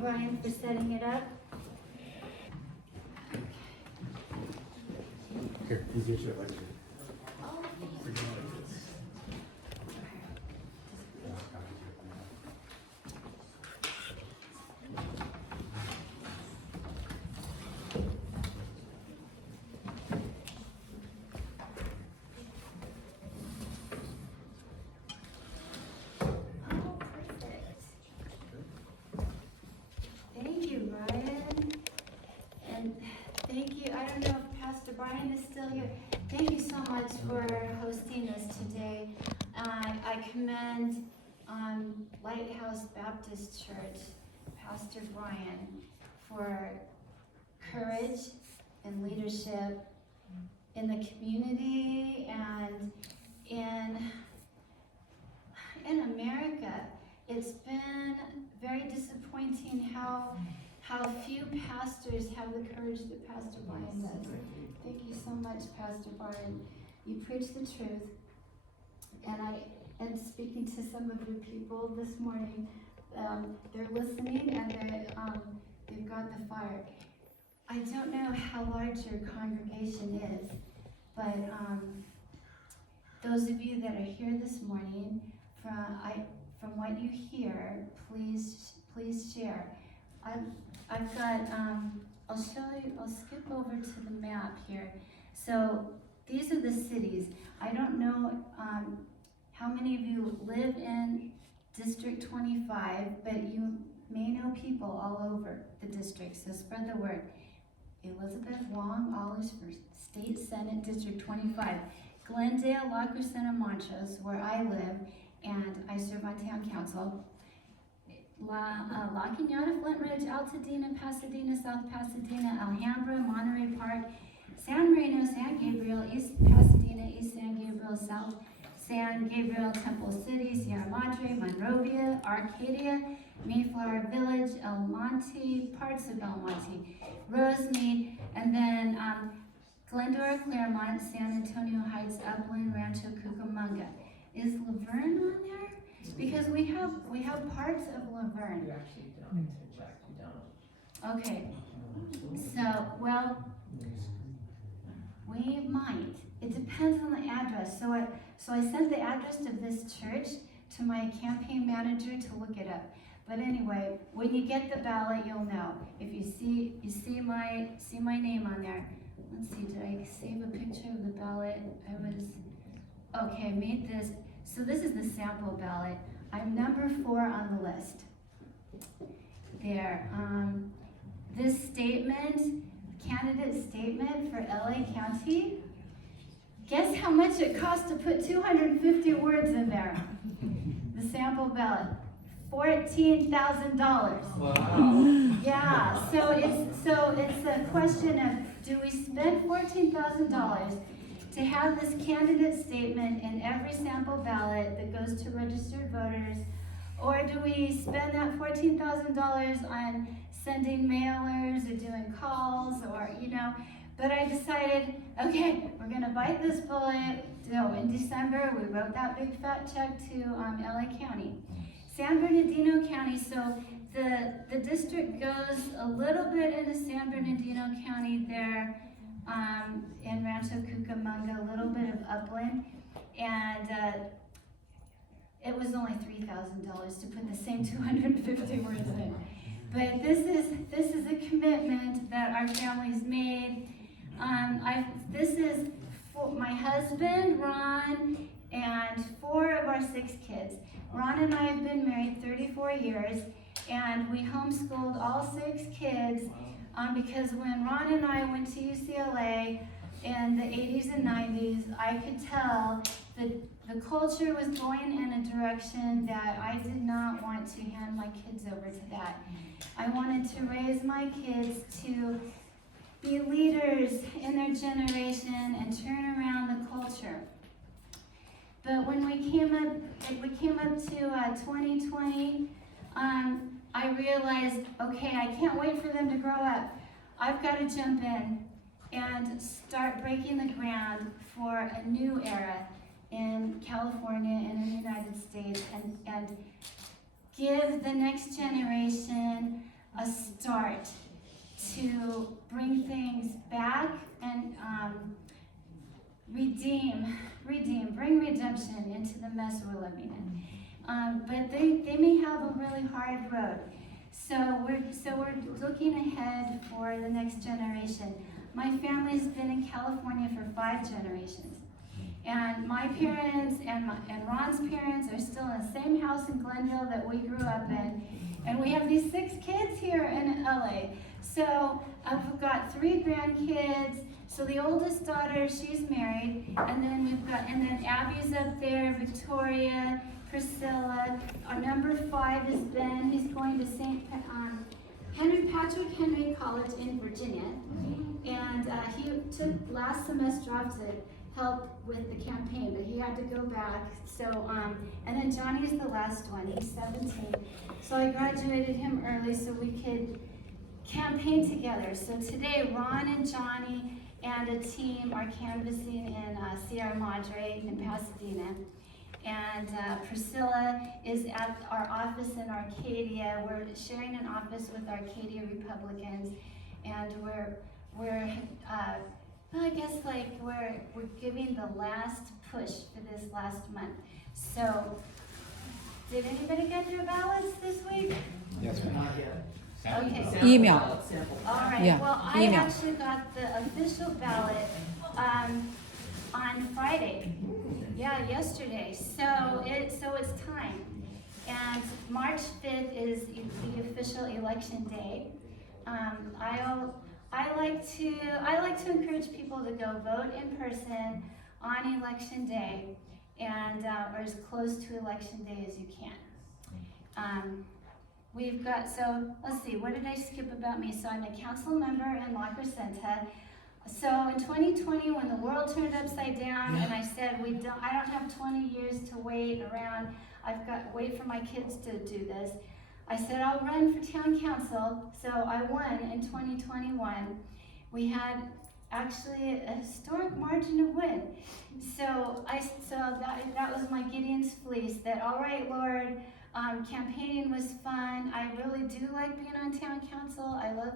Brian, for setting it up. Here, you get your lecture. Thank you, Brian. And thank you, I don't know if Pastor Brian is still here. Thank you so much for hosting us today. I commend Lighthouse Baptist Church, Pastor Brian, for courage and leadership in the community and in America. It's been very disappointing how few pastors have the courage that Pastor Brian does. Thank you so much, Pastor Brian. You preach the truth. And I am speaking to some of your people this morning. They're listening and they've got the fire. I don't know how large your congregation is, but those of you that are here this morning, from what you hear, please share. I've got, I'll skip over to the map here. So these are the cities. I don't know how many of you live in District 25, but you may know people all over the district, so spread the word. Elizabeth Wong Ahlers for State Senate District 25. Glendale, La Crescenta, Montrose, where I live, and I serve on town council. La Cañada, Flint Ridge, Altadena, Pasadena, South Pasadena, Alhambra, Monterey Park, San Marino, San Gabriel, East Pasadena, East San Gabriel, South San Gabriel, Temple City, Sierra Madre, Monrovia, Arcadia, Mayflower Village, El Monte, parts of El Monte, Rosemead, and then Glendora, Claremont, San Antonio Heights, Upland, Rancho Cucamonga. Is Laverne on there? Because we have parts of Laverne. You actually don't. It's actually don't. Okay. So, well, we might. It depends on the address. So I sent the address of this church to my campaign manager to look it up. But anyway, when you get the ballot, you'll know. If you see my name on there. Let's see, did I save a picture of the ballot? Okay, made this. So this is the sample ballot. I'm number 4 on the list. There. This statement, candidate statement for LA County. Guess how much it costs to put 250 words in there? The sample ballot. $14,000. Wow. Yeah, so it's a question of, do we spend $14,000 to have this candidate statement in every sample ballot that goes to registered voters, or do we spend that $14,000 on sending mailers or doing calls, or But I decided, okay, we're gonna bite this bullet. So in December, we wrote that big fat check to LA County. San Bernardino County, so the district goes a little bit into San Bernardino County there, in Rancho Cucamonga, a little bit of upland, and it was only $3,000 to put the same 250 words in. But this is a commitment that our family's made. This is for my husband, Ron, and 4 of our 6 kids. Ron and I have been married 34 years, and we homeschooled all 6 kids because when Ron and I went to UCLA in the 80s and 90s, I could tell that the culture was going in a direction that I did not want to hand my kids over to that. I wanted to raise my kids to be leaders in their generation and turn around the culture. But when we came up to 2020, I realized, okay, I can't wait for them to grow up. I've got to jump in and start breaking the ground for a new era in California and in the United States, and give the next generation a start to bring things back and bring redemption into the mess we're living in. But they may have a really hard road. So we're looking ahead for the next generation. My family's been in California for 5 generations. And my parents and Ron's parents are still in the same house in Glendale that we grew up in. And we have these 6 kids here in LA. So I've got 3 grandkids. So the oldest daughter, she's married. And then Abby's up there, Victoria, Priscilla. Our number 5 is Ben. He's going to Patrick Henry College in Virginia. And he took last semester off to help with the campaign, but he had to go back. So, and then Johnny's the last one. He's 17. So I graduated him early so we could campaign together. So today, Ron and Johnny and a team are canvassing in Sierra Madre in Pasadena. And Priscilla is at our office in Arcadia. We're sharing an office with Arcadia Republicans, and we're giving the last push for this last month. So, did anybody get their ballots this week? Yes, ma'am. Not yet. Okay. Email. Sample. All right. Yeah, Well, I email. actually got the official ballot on Friday. Yeah, yesterday. So it's time. And March 5th is the official election day. I like to encourage people to go vote in person on election day, and or as close to election day as you can. We've got, so let's see, what did I skip about me? So I'm a council member in La Crescenta. So in 2020, when the world turned upside down, and I said I don't have 20 years to wait around. I've got to wait for my kids to do this. I said I'll run for town council. So I won in 2021. We had actually a historic margin of win. So that was my Gideon's fleece. That all right, Lord. Campaigning was fun. I really do like being on town council. I love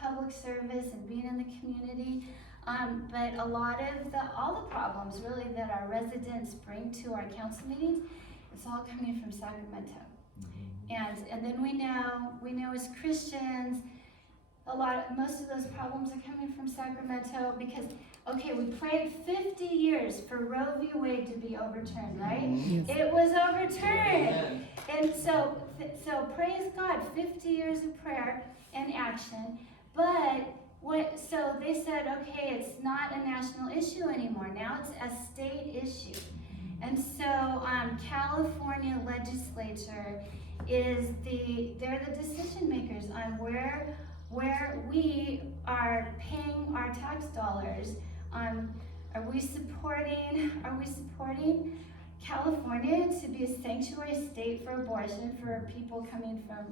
public service and being in the community. But all the problems really that our residents bring to our council meetings, it's all coming from Sacramento. And then we know as Christians, most of those problems are coming from Sacramento because, okay, we prayed 50 years for Roe v. Wade to be overturned, right? Yes. It was overturned. And so praise God, 50 years of prayer and action. But so they said, okay, it's not a national issue anymore. Now it's a state issue. And so California legislature they're the decision makers on where we are paying our tax dollars. Are we supporting California to be a sanctuary state for abortion for people coming from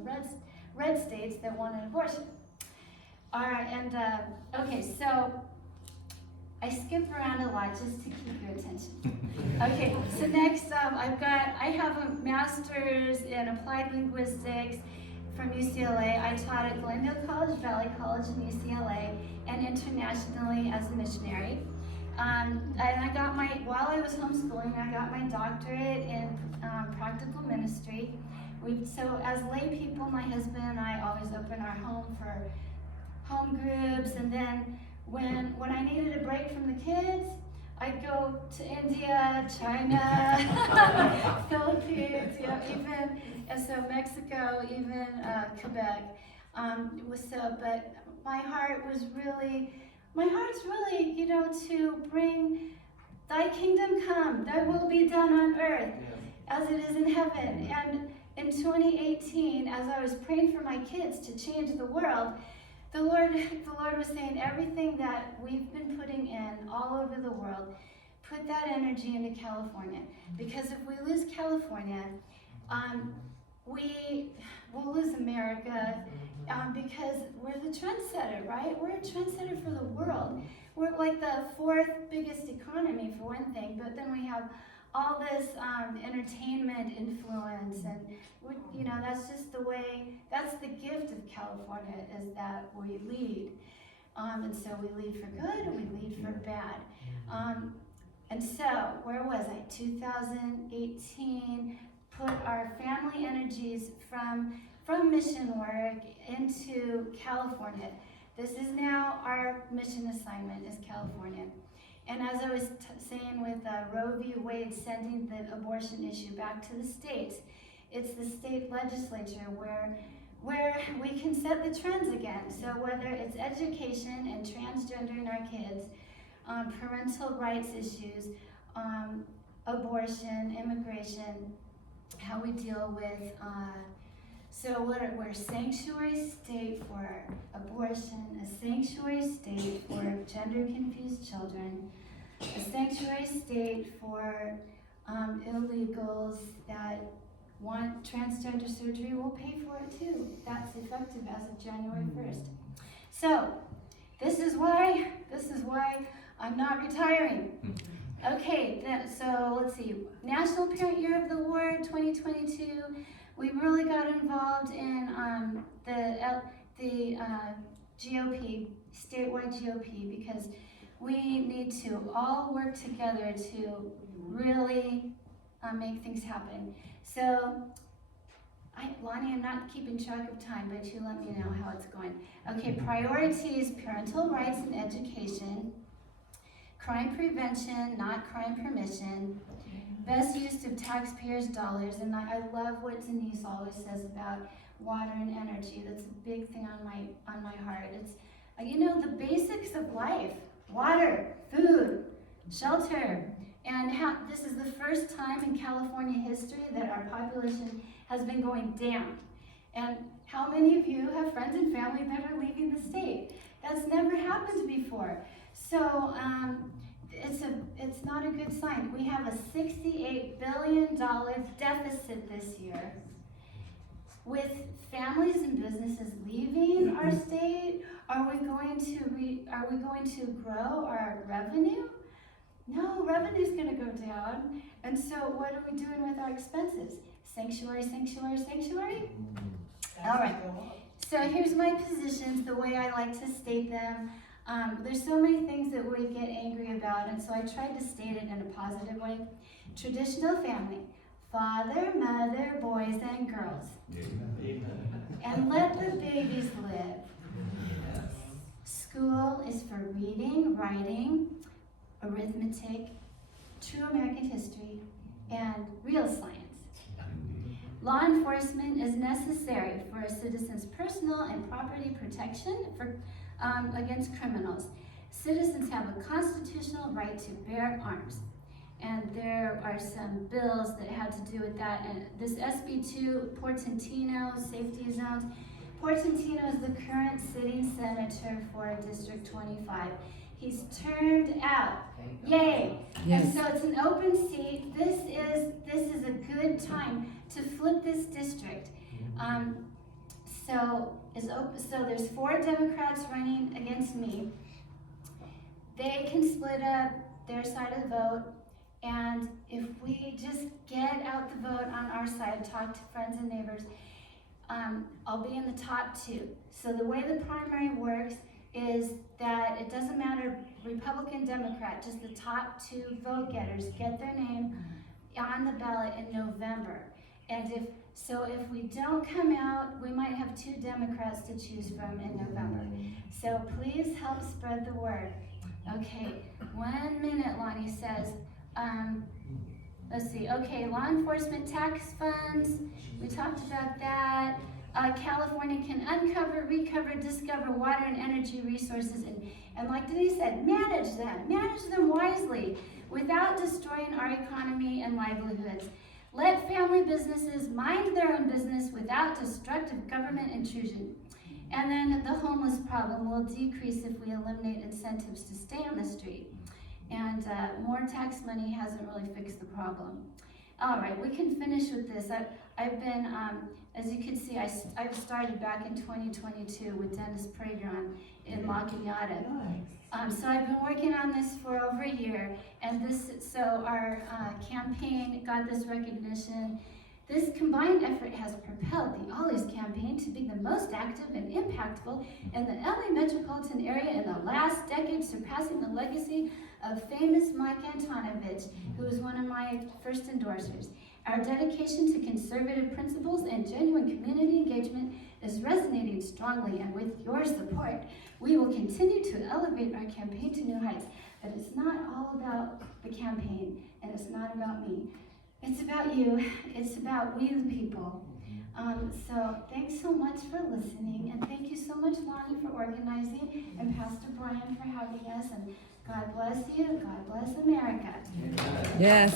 red states that want an abortion? All right, and okay, so I skip around a lot just to keep your attention. Okay, so next I have a master's in applied linguistics from UCLA. I taught at Glendale College, Valley College, and UCLA, and internationally as a missionary. And while I was homeschooling, I got my doctorate in practical ministry. So as lay people, my husband and I always open our home for home groups, and then when I needed a break from the kids, I'd go to India, China, Philippines, so Mexico, even Quebec. But my heart's really, to bring Thy kingdom come, Thy will be done on earth as it is in heaven. And in 2018, as I was praying for my kids to change the world, the Lord was saying everything that we've been putting in all over the world, put that energy into California. Because if we lose California, we'll lose America, because we're the trendsetter, right? We're a trendsetter for the world. We're like the 4th biggest economy for one thing, but then we have all this entertainment influence, and you know, that's just the way, that's the gift of California, is that we lead. And so we lead for good and we lead for bad. And so, where was I? 2018, put our family energies from mission work into California. This is now our mission assignment, is California. And as I was saying with Roe v. Wade sending the abortion issue back to the states, it's the state legislature where we can set the trends again. So whether it's education and transgendering our kids, parental rights issues, abortion, immigration, how we deal with, so we're a sanctuary state for abortion, a sanctuary state for gender-confused children, a sanctuary state for illegals that want transgender surgery. Will pay for it too. That's effective as of January 1st. So this is why I'm not retiring. Okay, so let's see. National Parent Year of the Award 2022. We really got involved in the GOP, statewide GOP, because we need to all work together to really make things happen. So, Lonnie, I'm not keeping track of time, but you let me know how it's going. Okay, priorities: parental rights and education, crime prevention, not crime permission, best use of taxpayers' dollars, and I love what Denice always says about water and energy. That's a big thing on my heart. It's you know, the basics of life: water, food, shelter. And this is the first time in California history that our population has been going down. And how many of you have friends and family that are leaving the state? That's never happened before. So it's not a good sign. We have a $68 billion deficit this year. With families and businesses leaving our state, are we going to grow our revenue? No, revenue's going to go down. And so what are we doing with our expenses? Sanctuary, sanctuary, sanctuary? All right. So here's my positions, the way I like to state them. There's so many things that we get angry about, and so I tried to state it in a positive way. Traditional family: father, mother, boys, and girls. And let the babies live. School is for reading, writing, arithmetic, true American history, and real science. Law enforcement is necessary for a citizen's personal and property protection against criminals. Citizens have a constitutional right to bear arms. And there are some bills that had to do with that. And this SB2, Portantino, safety zones. Portantino is the current sitting senator for District 25. He's turned out. Yay! Yes. And so it's an open seat. This is a good time to flip this district. So there's 4 Democrats running against me. They can split up their side of the vote, and if we just get out the vote on our side, talk to friends and neighbors, I'll be in the top 2. So the way the primary works is that it doesn't matter Republican, Democrat, just the top 2 vote getters get their name on the ballot in November. And if we don't come out, we might have 2 Democrats to choose from in November. So please help spread the word. Okay, 1 minute, Lonnie says. Let's see, okay, law enforcement tax funds, we talked about that. California can uncover, recover, discover water and energy resources, and like Denise said, manage them wisely without destroying our economy and livelihoods. Let family businesses mind their own business without destructive government intrusion. And then the homeless problem will decrease if we eliminate incentives to stay on the street. And more tax money hasn't really fixed the problem. All right, we can finish with this. I've been, as you can see, I've started back in 2022 with Denice Playground in La Cañada. So I've been working on this for over a year, and so our campaign got this recognition. This combined effort has propelled the Ahlers campaign to be the most active and impactful in the LA metropolitan area in the last decade, surpassing the legacy of famous Mike Antonovich, who was one of my first endorsers. Our dedication to conservative principles and genuine community engagement is resonating strongly, and with your support, we will continue to elevate our campaign to new heights. But it's not all about the campaign, and it's not about me. It's about you. It's about we the people. So thanks so much for listening, and thank you so much, Lonnie, for organizing, and Pastor Brian for having us, and God bless you. God bless America. Yes.